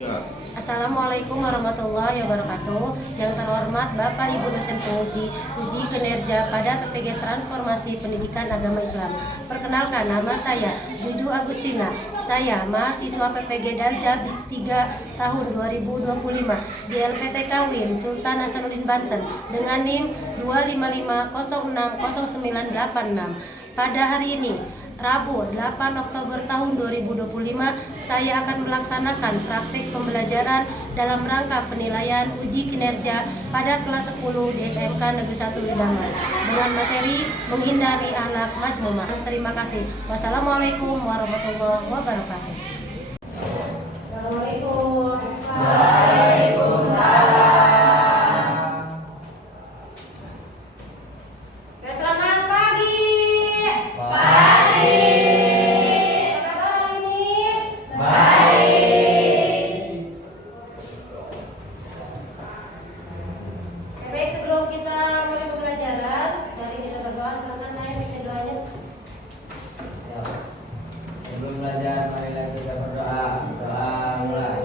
Ya. Assalamualaikum warahmatullahi wabarakatuh. Yang terhormat Bapak Ibu dosen penguji uji kinerja pada PPG Transformasi Pendidikan Agama Islam. Perkenalkan, nama saya Juju Agustina. Saya mahasiswa PPG Darja BIS 3 tahun 2025 di LPTK Win Sultan Hasanuddin Banten dengan NIM 255060986. Pada hari ini Rabu 8 Oktober tahun 2025, saya akan melaksanakan praktik pembelajaran dalam rangka penilaian uji kinerja pada kelas 10 di SMK Negeri 1 Lidangan dengan materi menghindari akhlak mazmumah. Terima kasih. Wassalamualaikum warahmatullahi wabarakatuh. Assalamualaikum. Selamat pagi. Apa kabar hari ini? Baik, sebelum kita mulai pembelajaran, mari kita berdoa. Silakan saya bikin doanya. Sebelum belajar, marilah kita berdoa. Doa mulai.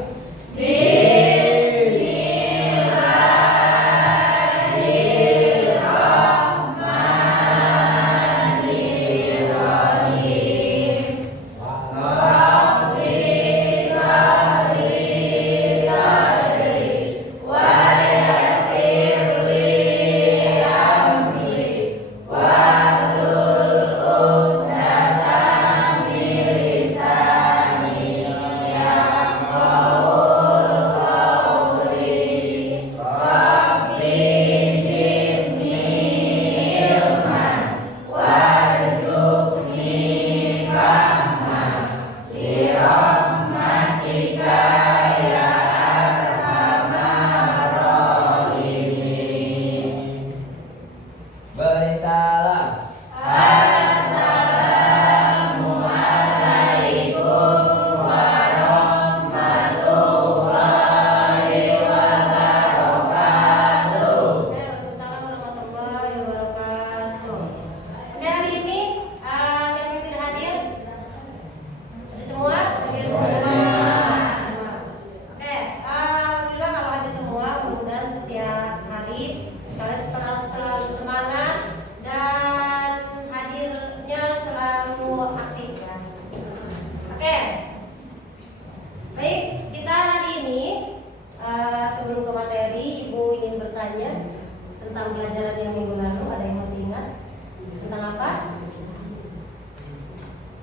Bersalam. Waalaikumsalam warahmatullahi wabarakatuh. Oke, hari ini siapa yang tidak hadir? Ada semua? Oke, alhamdulillah kalau hadir semua, mudah-mudahan setiap hari kalian selalu semangat dan hadirnya selalu aktif ya. Oke, baik, kita hari ini sebelum ke materi, Ibu ingin bertanya tentang pelajaran yang minggu lalu. Ada yang masih ingat tentang apa?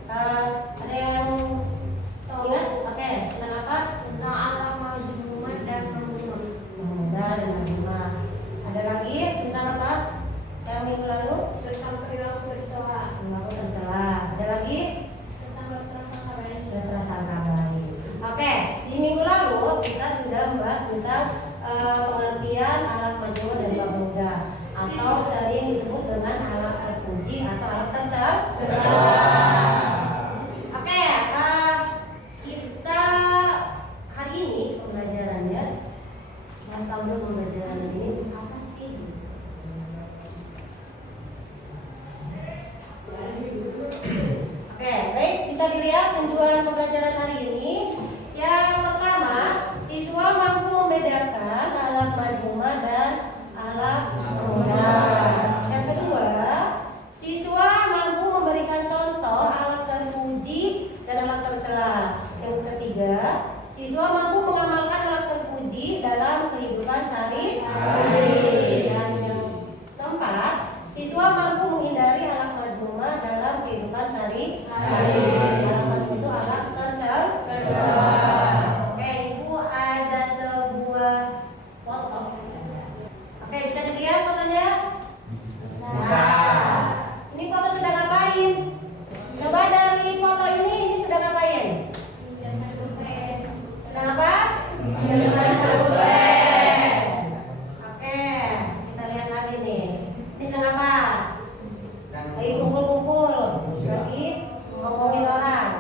Ada yang ingat? Oke, tentang apa? Tentang alam majmumah dan mamumah. Dan mamumah. Ada lagi tentang apa? Yang minggu lalu? Tentang perilaku bercela, Perilaku tercela. Ada lagi? tentang berprasangka baik. Berprasangka baik. Oke, di minggu lalu kita sudah membahas tentang pengertian alat majmumah dan mamumah, atau sering disebut dengan alat terpuji atau alat tercela. Oke, kita hari ini pembelajarannya, yang tahu dulu pembelajaran ini apa sih? Oke, baik, bisa dilihat tujuan pembelajaran hari ini. Yang pertama, siswa mampu membedakan alat majmumah dan alat mamumah. Yang kedua, siswa mampu memberikan contoh alat terpuji dan alat tercela. Yang ketiga, siswa mampu mengamalkan alat terpuji dalam kehidupan sehari-hari. Dan yang keempat, siswa mampu menghindari alat mazmumah dalam kehidupan sehari-hari. Alat mazmumah itu alat tercela. Oke, Ibu ada sebuah foto. Oke, bisa dilihat fotonya? Bisa. Ini foto sedang ngapain? Coba dari foto ini sedang ngapain? Jangan lupa. Sedang apa? Oke, kita lihat lagi nih. Ini sedang apa? Lagi kumpul-kumpul, lagi ngomongin orang.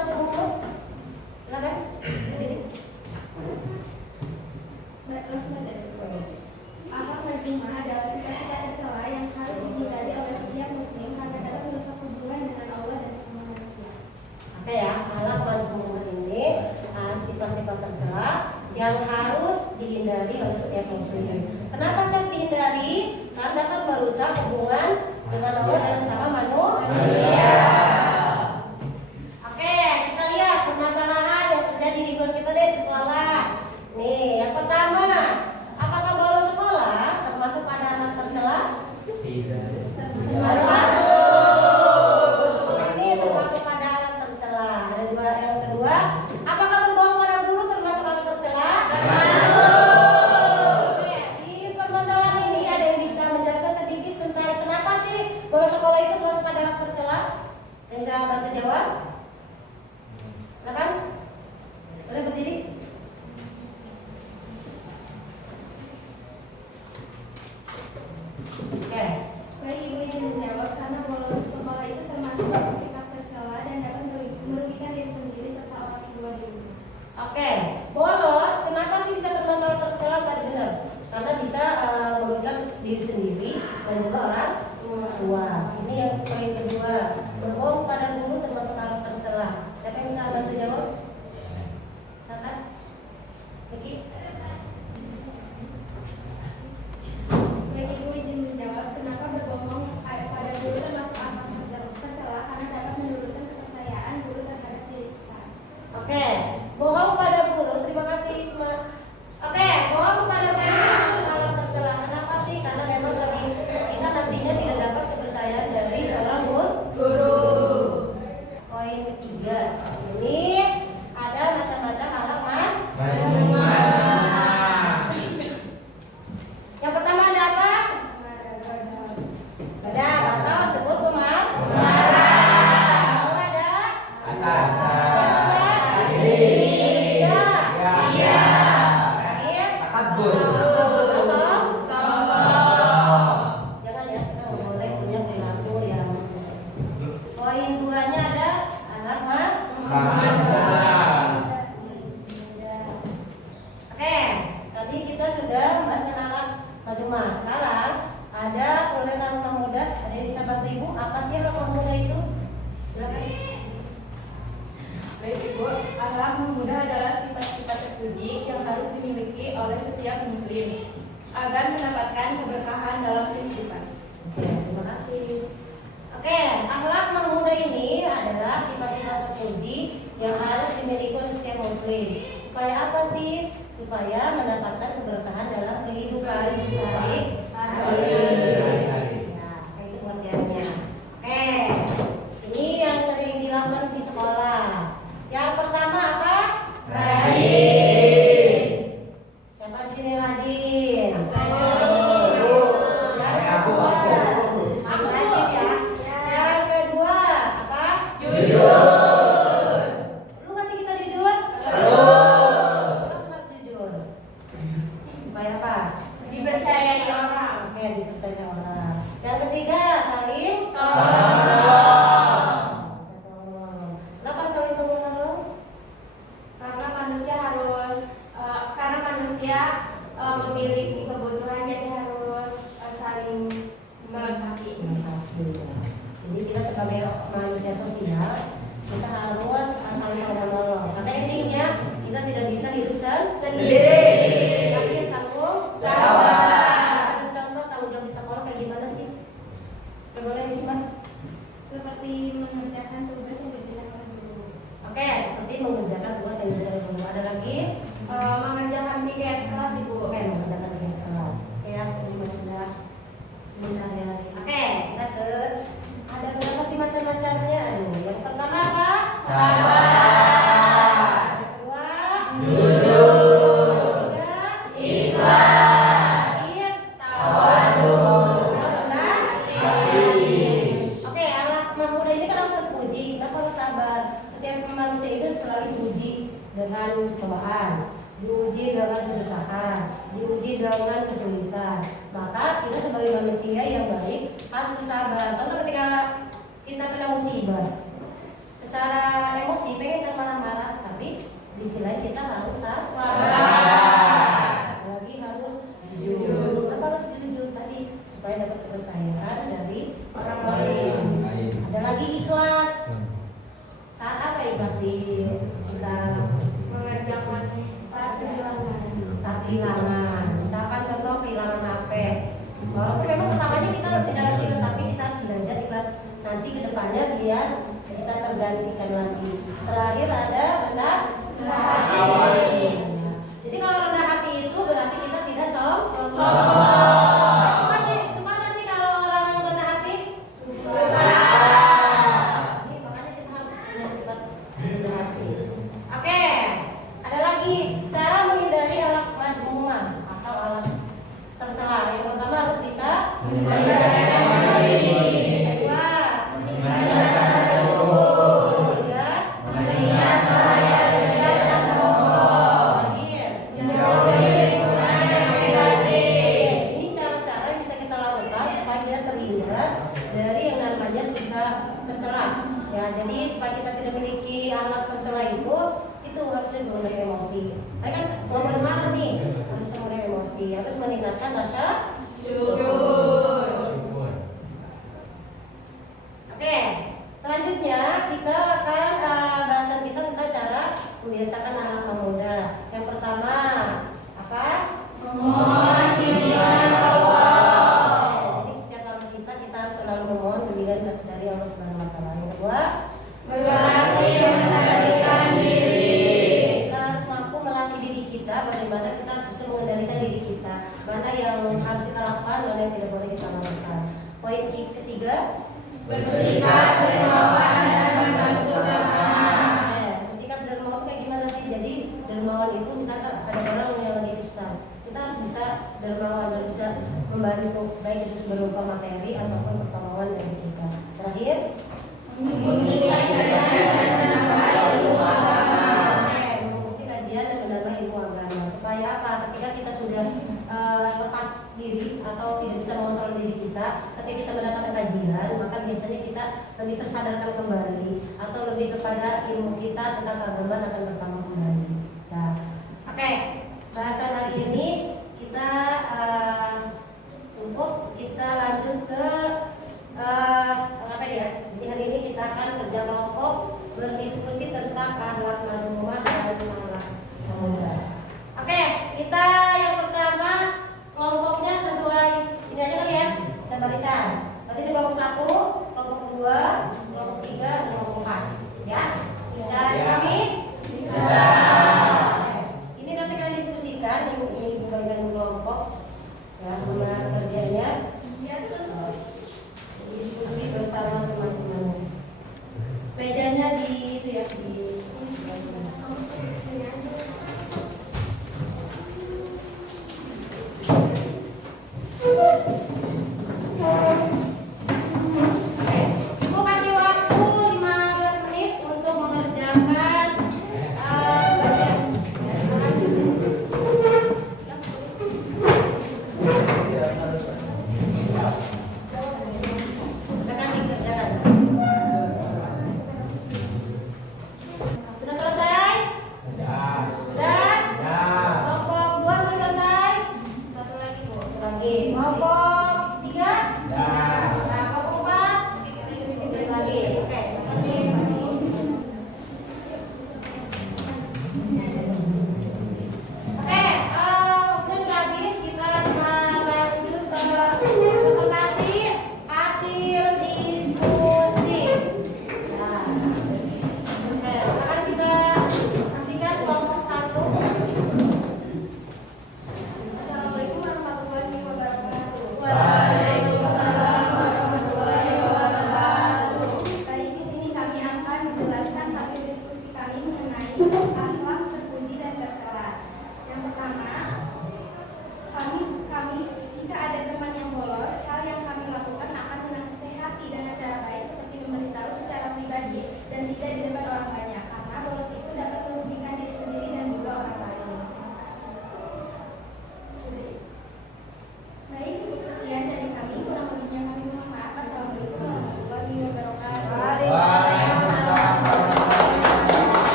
masih umur? Silakan. Akhlak mazmumah adalah sikap-sikap tercela yang harus dihindari oleh setiap muslim karena dapat merusak hubungan dengan Allah dan sesama manusia. Oke ya, akhlak mazmumah ini sifat-sifat tercela yang harus dihindari oleh setiap muslim. Kenapa saya harus dihindari? Karena dapat merusak hubungan dengan Allah dan sesama manusia. Oke, kita lihat permasalahan yang terjadi di lingkungan kita di sekolah. Nih, yang pertama, apakah bolos sekolah termasuk pada anak tercela? Tidak. Ini termasuk pada anak tercela. Yang kedua, apakah berbohong pada guru termasuk anak tercela? Oke, di permasalahan ini ada yang bisa menjelaskan sedikit tentang kenapa sih bolos sekolah itu termasuk pada anak tercela? Yang bisa bantu jawab? Silakan. Boleh berdiri? Oke. Baik, Ibu izin menjawab karena bolos sekolah itu termasuk sikap tercela dan dapat merugikan diri sendiri serta orang tua di rumah. Oke, bolos kenapa sih bisa termasuk orang tercela? Tadi benar, karena bisa merugikan diri sendiri dan juga orang tua. Ini yang poin kedua, berbohong pada guru termasuk orang tercela. Siapa yang bisa bantu jawab? Silakan. Niki. Baik, Ibu izin menjawab kenapa berbohong pada guru termasuk akhlak tercela karena dapat menurunkan kepercayaan guru terhadap diri kita. Oke, bohong pada guru. Terima kasih Isma. Oke, bohong kepada guru termasuk orang tercela. Kenapa sih? Karena memang lagi kita nantinya tidak dapat kepercayaan dari seorang guru. Poin ketiga, ini ada macam-macam akhlak mas. Yang pertama ada apa? Ada batal sebut pemar. Lalu ada Asal. Takabur. Jangan ya, kita nggak boleh punya perilaku yang. Poin duanya ada anak mas. Oke, tadi kita sudah membahas tentang anak mazmumah. Sekarang ada program rumah muda. Ada yang bisa bantu ibu? Apa sih rumah muda itu? Silakan. Baik Ibu, akhlak muda adalah sifat-sifat terpuji yang harus dimiliki oleh setiap muslim agar mendapatkan keberkahan dalam kehidupan. Oke, terima kasih. Oke, akhlak muda ini adalah sifat-sifat terpuji yang harus dimiliki oleh setiap muslim. Supaya apa sih? Supaya mendapatkan keberkahan dalam kehidupan sehari-hari. Ya, kayak itu pengertiannya. Oke, ini yang sering dilakukan di sekolah. Yang pertama apa? Rajin. Siapa di sini rajin? Aku rajin ya. Yang kedua apa? Jujur. Lu ngasih kita jujur? Kenapa harus jujur? Supaya apa? Dipercayai orang. Oke, dipercaya orang. Yang ketiga, saling Kenapa saling tolong? Karena manusia memiliki kebutuhan, jadi harus saling melengkapi. Jadi kita sebagai manusia sosial, kita harus saling tolong. Karena intinya kita tidak bisa hidup sendiri. Tapi tanggung jawab. Contoh tanggung jawab di sekolah kayak gimana sih? Boleh disebut? Seperti mengerjakan tugas yang diberikan oleh guru. Oke, seperti mengerjakan tugas yang diberikan guru. Ada lagi? Mengerjakan piket kelas Ibu. Oke, mengerjakan tugas kelas. Oke, ya, ini sudah bisa hari-hari. Oke, kita ke ada berapa sih macam-macamnya? Yang pertama apa? Sabar. Yang kedua, jujur. Yang ketiga, ikhlas. Oke, anak muda ini kan terpuji. Kenapa harus sabar? Setiap manusia itu selalu diuji dengan cobaan, diuji dengan kesusahan, diuji dengan kesulitan. Maka kita sebagai manusia yang baik harus bersabar. Contoh ketika kita kena musibah, secara emosi pengen di sisi lain kita harus sabar. Lagi harus jujur. Kenapa harus jujur tadi? Supaya dapat kepercayaan dari orang lain. Ada lagi ikhlas. Saat apa ikhlas di kita mengerjakan saat kehilangan. saat kehilangan? Misalkan contoh kehilangan HP. Walaupun memang pertamanya kita tidak ikhlas, tapi kita harus belajar ikhlas nanti kedepannya biar bisa tergantikan lagi. Terakhir ada rendah hati. Jadi kalau rendah hati itu berarti kita tidak sombong. Suka nggak sih kalau orang rendah hati? Suka. Ini makanya kita harus punya sifat rendah hati. Oke, ada lagi cara menghindari alat mazmumah atau alat tercela. Yang pertama harus bisa mengendalikan diri. Kedua, meninggalkan tersebut. Ketiga, mengingat bahaya dan sombong. Terakhir, jauhi lingkungan yang negatif. Ini cara-cara yang bisa kita lakukan supaya kita terhindar dari yang namanya sikap tercela. Ya, jadi supaya kita tidak memiliki alat tercela itu harusnya dulu dari emosi. Tadi kan mau bermarah nih, harus mulai emosi, harus meningkatkan rasa syukur. Oke, selanjutnya kita akan bahasan kita tentang cara membiasakan anak pemuda. Yang pertama apa? Memohon bimbingan Allah. Jadi setiap kali kita harus selalu memohon bimbingan dari Allah Subhanahu Wa Taala. Yang kedua, berlatih mengendalikan diri. Kita harus mampu melatih diri kita bagaimana kita bisa mengendalikan diri kita. Mana yang harus kita lakukan, mana yang tidak boleh kita lakukan. Poin ketiga, bersikap dermawan dan membantu sesama. Bersikap dermawan kayak gimana sih? Jadi dermawan itu misalkan ada orang yang lagi susah, kita harus bisa dermawan dan bisa membantu, baik itu berupa materi ataupun pertolongan dari kita. Terakhir, mengikuti kajian dan menambah ilmu agama. Supaya apa? Ketika kita sudah lepas diri atau tidak bisa mengontrol diri kita, ketika kita mendapatkan kajian, maka biasanya kita lebih tersadarkan kembali atau lebih kepada ilmu kita tentang keagamaan akan bertambah kembali. Nah, oke. Bahasan hari ini kita cukup. Kita lanjut ke apa ya? Jadi hari ini kita akan kerja kelompok berdiskusi tentang akhlak mazmumah dan akhlak pemuda. Oke, kita yang pertama kelompoknya sesuai ini aja kali ya, sebarisan. Nanti di kelompok 1, kelompok 2, kelompok 3, dan kelompok 4. Ya? Bisa kami? Bisa. Ini nanti kalian diskusikan ini bagian kelompok. Ya, gimana kerjanya? Diskusi bersama teman-teman. Mejanya di itu ya di Ibu kasih waktu 15 menit untuk mengerjakan bagian. Akan dikerjakan. Sudah selesai? Sudah? Kelompok 2 sudah selesai? Satu lagi Bu. Satu lagi. Kelompok 3? Nah, kelompok 4? Satu lagi. Oke, terima kasih.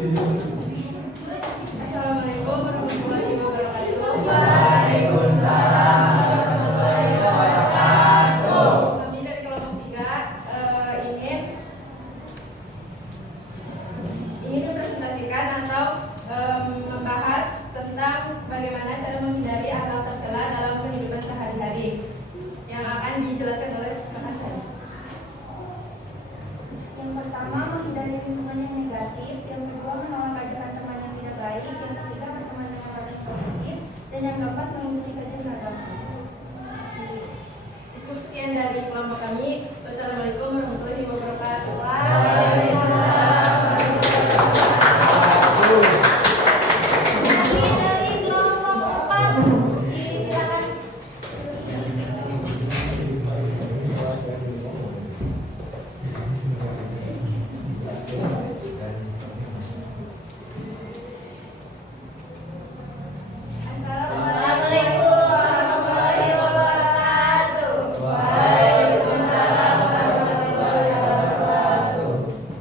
Assalamualaikum warahmatullahi wabarakatuh. Waalaikumsalam warahmatullahi wabarakatuh. Kami dari kelompok 3 ingin mempresentasikan atau membahas tentang bagaimana cara menghindari hal-hal tercela dalam kehidupan sehari-hari yang akan dijelaskan oleh Kak Hasan. Yang pertama, menghindari lingkungan yang negatif. Yang kedua, menolak ajaran teman yang tidak baik. Yang ketiga, berteman dengan orang yang positif. Dan yang keempat, mengikuti kajian agama. Cukup sekian dari kelompok kami. Wassalamualaikum warahmatullahi wabarakatuh. Nanti dari kelompok 4 disilakan. Assalamualaikum warahmatullahi wabarakatuh. Waalaikumsalam warahmatullahi wabarakatuh.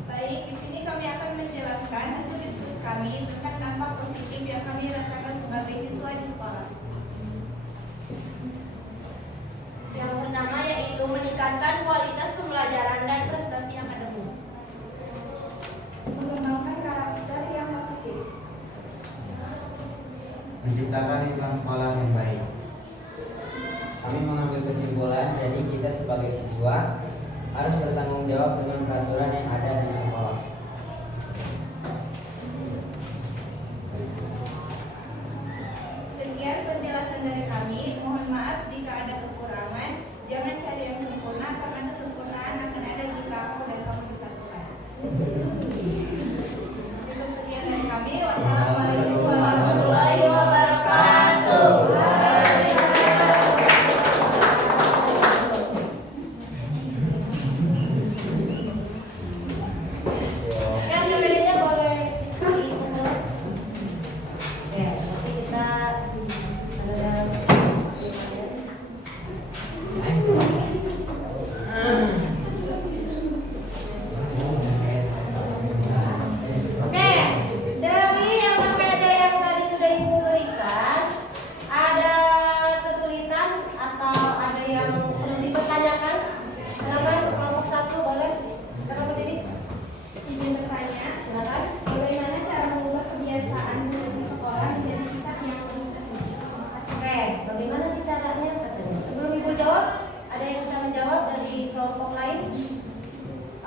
Baik, di sini kami akan menjelaskan hasil diskusi kami tentang dampak positif yang kami rasakan sebagai siswa di sekolah. Yang pertama yaitu meningkatkan kualitas pembelajaran dan prestasi akademik. Mengembangkan karakter yang positif. Menciptakan lingkungan sekolah yang baik. Kami mengambil kesimpulan, jadi kita sebagai siswa harus bertanggung jawab dengan peraturan yang ada di sekolah. Sekian penjelasan dari kami. Mohon maaf jika ada kekurangan. Jangan cari yang sempurna karena kesempurnaan akan ada jika aku dan kamu disatukan. Cukup sekian dari kami. Wassalamualaikum warahmatullahi wabarakatuh. Yang PPD-nya boleh diundur. Oke, nanti kita ada Oke, dari yang PPD yang tadi sudah Ibu berikan, ada kesulitan atau ada yang perlu dipertanyakan? Silakan kelompok 1 boleh. Silakan berdiri. Izin bertanya, Silakan. bagaimana cara mengubah kebiasaan buruk di sekolah menjadi sikap yang lebih terpuji? Terima kasih. Oke, bagaimana sih caranya katanya? Sebelum Ibu jawab, ada yang bisa menjawab dari kelompok lain?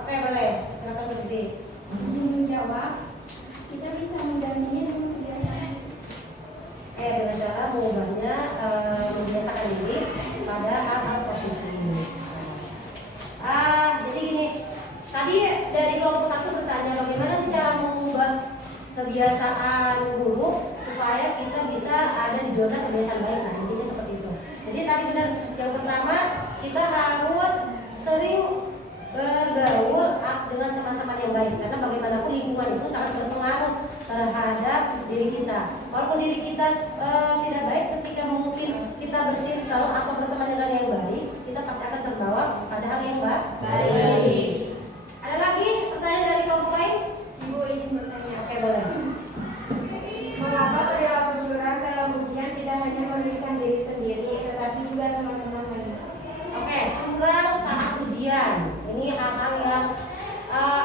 Oke, boleh. Silakan berdiri. Izin menjawab, kita bisa mendampingi dengan kebiasaan. Oke, dengan cara mengubahnya, membiasakan diri pada hal-hal positif. Jadi gini, tadi dari kelompok 1 bertanya bagaimana sih cara mengubah kebiasaan buruk supaya kita bisa ada di zona kebiasaan baik. Nah, intinya seperti itu. Jadi tadi benar, yang pertama kita harus sering bergaul dengan teman-teman yang baik karena bagaimanapun lingkungan itu sangat berpengaruh terhadap diri kita. Walaupun diri kita tidak baik, ketika mungkin kita bersirkel atau berteman dengan yang baik, kita pasti akan terbawa pada hal yang baik. Ada lagi pertanyaan dari kelompok lain? Ibu izin bertanya. Oke, boleh. Mengapa perilaku curang dalam ujian tidak hanya merugikan diri sendiri, tetapi juga teman-teman lainnya? Oke, curang saat ujian. Ini hal-hal yang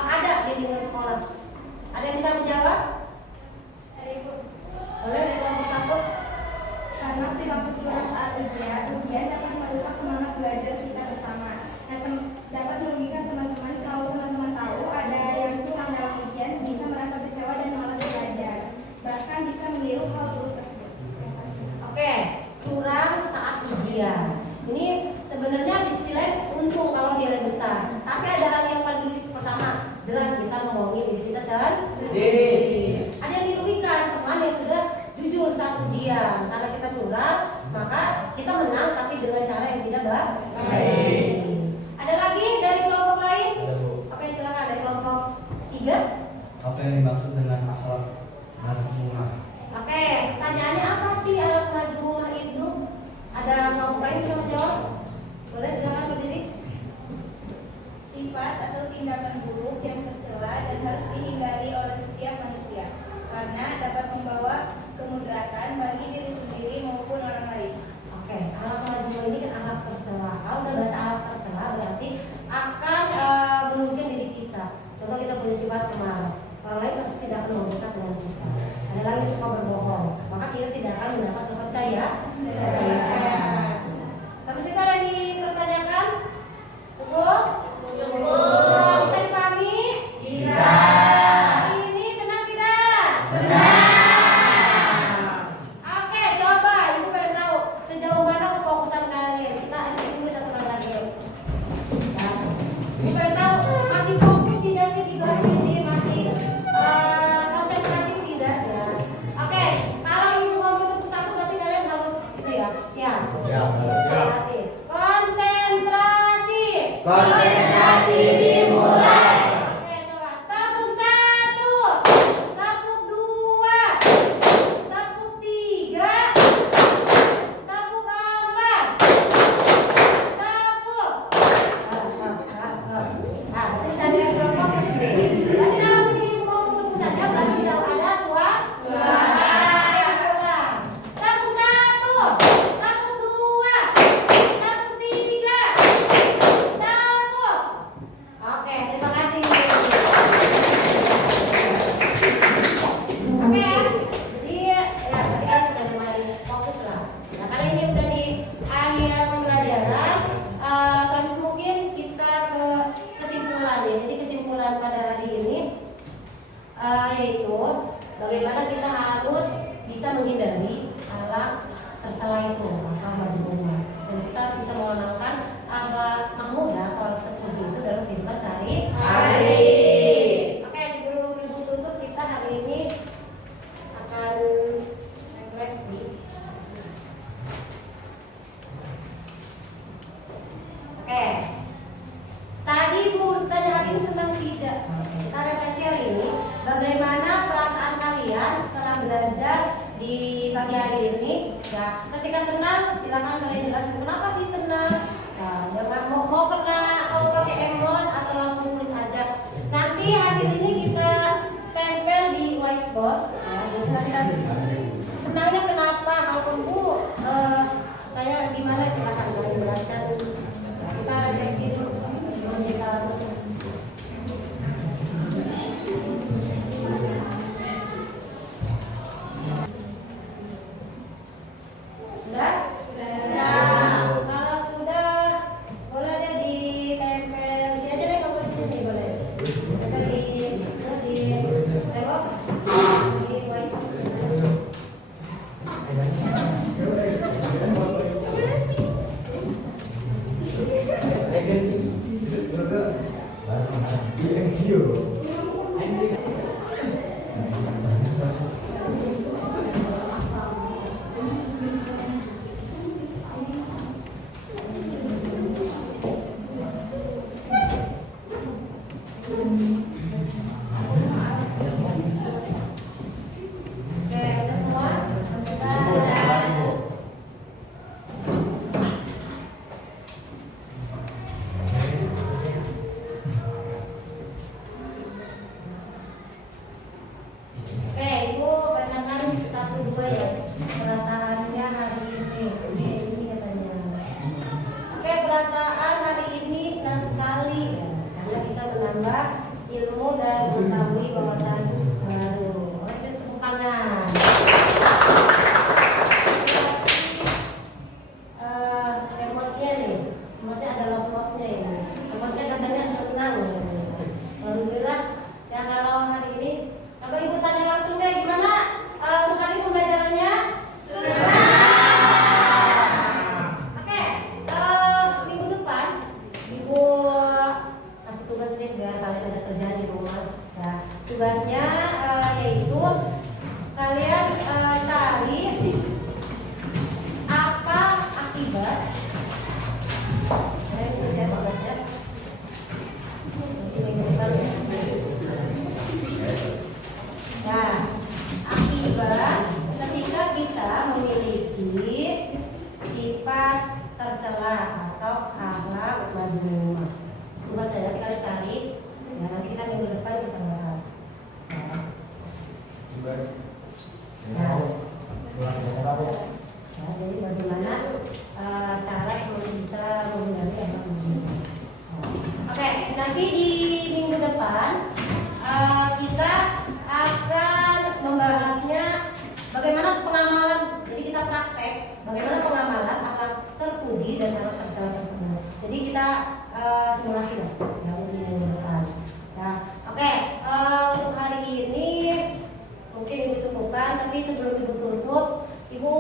ada di lingkungan sekolah. Ada yang bisa menjawab? Ada Ibu. Boleh dari kelompok 1? Karena perilaku curang saat ujian dapat merusak semangat belajar kita bersama. Dapat merugikan teman-teman kalau teman-teman tahu ada yang curang dalam ujian, bisa merasa kecewa dan malas belajar. Bahkan bisa meniru hal buruk tersebut. Terima kasih. Oke, curang saat ujian. Ini sebenarnya di sisi lain untung kalau nilai besar. Tapi ada hal yang paling dulu pertama, jelas kita membohongi diri kita sendiri. Ada yang dirugikan teman yang sudah jujur saat ujian. Karena kita curang, maka kita menang tapi dengan cara yang tidak baik. Ada lagi dari kelompok lain? Oke, silakan dari kelompok 3. Apa yang dimaksud dengan akhlak mazmumah? Oke, pertanyaannya apa sih akhlak mazmumah itu? Ada kelompok lain bisa menjawab? Boleh, silakan berdiri. Sifat atau tindakan buruk yang tercela dan harus dihindari oleh setiap manusia. ada lagi suka berbohong, maka kita tidak akan mendapat kepercayaan. Sampai situ ada dipertanyakan? Cukup? Cukup. Bisa dipahami? Bisa. Ini senang tidak? Senang. Oke, coba Ibu pengen tahu sejauh mana kefokusan kalian. Kita esok dulu satu kali lagi. Nah, Ibu pengen tahu masih fokus tidak sih di kelas ini? Masih konsentrasi tidak ya? Oke, kalau Ibu ngomong itu satu berarti kalian harus itu ya. Siap. Berarti konsentrasi. Konsentrasi dimulai. Oke, coba tepuk 1, tepuk 2, tepuk 3, tepuk 4, tepuk. Berarti saya yang belum fokus. Berarti kalau ini mau tepuk saja berarti tidak ada suara. Ayo ulang. Tepuk 1, tepuk 2, tepuk 3, tepuk. Oke, terima kasih. Oke ya. Jadi ya berarti kalian sudah mulai fokus lah. Nah, karena ini udah di akhir pembelajaran, selanjutnya mungkin kita ke kesimpulan ya. Jadi kesimpulan pada hari ini yaitu bagaimana kita harus bisa menghindari akhlak tercela itu atau majmu'ah. Dan kita harus bisa mengenalkan akhlak mahmudah atau terpuji itu dalam kehidupan sehari-hari. Oke, sebelum Ibu tutup, kita hari ini akan refleksi. Oke, tadi Ibu tanya hari ini senang tidak? Kita refleksi hari ini bagaimana perasaan kalian setelah belajar di pagi hari ini. Ya, ketika senang silakan kalian jelaskan kenapa sih senang. Nah, jangan mau pakai emot atau langsung tulis aja. Nanti hasil ini kita tempel di whiteboard. Ya, jadi nanti senangnya kenapa? Kalau Bu, saya gimana silakan kalian jelaskan. Ya, kita refleksi dulu. Sudah? Kalau sudah, boleh dia ditempel di sini aja deh, kalau di sini boleh. Tempel di tembok, di whiteboard. Oke, udah semua? Sudah. Oke, Ibu katakan satu dua ya perasaannya hari ini. Ini katanya. Oke, perasaan hari ini senang sekali ya, karena bisa menambah ilmu dan mengetahui wawasan baru. Oke, saya tepuk tangan. Emotnya nih, emotnya ada love-love-nya ini. Emotnya katanya senang. Alhamdulillah. Ya kalau hari ini, Bapak Ibu tanya langsung deh gimana untuk hari pembelajarannya? Oke, minggu depan Ibu kasih tugas nih biar kalian ada kerjaan di rumah. Nah, tugasnya yaitu kalian cari apa akibat. Saya kerja tugasnya. Minggu depan ya. Nah, akibat ketika kita memiliki sifat tercela atau akhlak mazmumah. Tugas saya nanti kalian cari. Ya, nanti kita minggu depan kita bahas. Ya, jadi bagaimana cara bisa menghindari akhlak mazmumah. Oke, nanti di minggu depan kita akan membahasnya bagaimana pengamalan akhlak terpuji dan akhlak tercela tersebut. Jadi kita simulasi ya, yang dilakukan. Ya, oke. Untuk hari ini mungkin Ibu cukupkan, tapi sebelum Ibu tutup, Ibu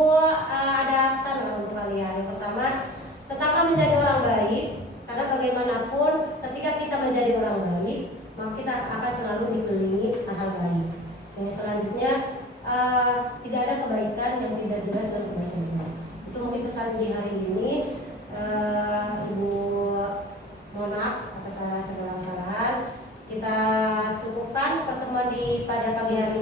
ada pesan untuk kalian. Yang pertama, tentang menjadi orang baik, karena bagaimanapun ketika kita menjadi orang baik, maka kita akan selalu dikelilingi hal baik. Yang selanjutnya, tidak ada kebaikan yang tidak jelas dan kebaikan tidak. Itu mungkin pesan di hari ini. Ibu mohon maaf atas segala kesalahan. Kita cukupkan pertemuan pada pagi hari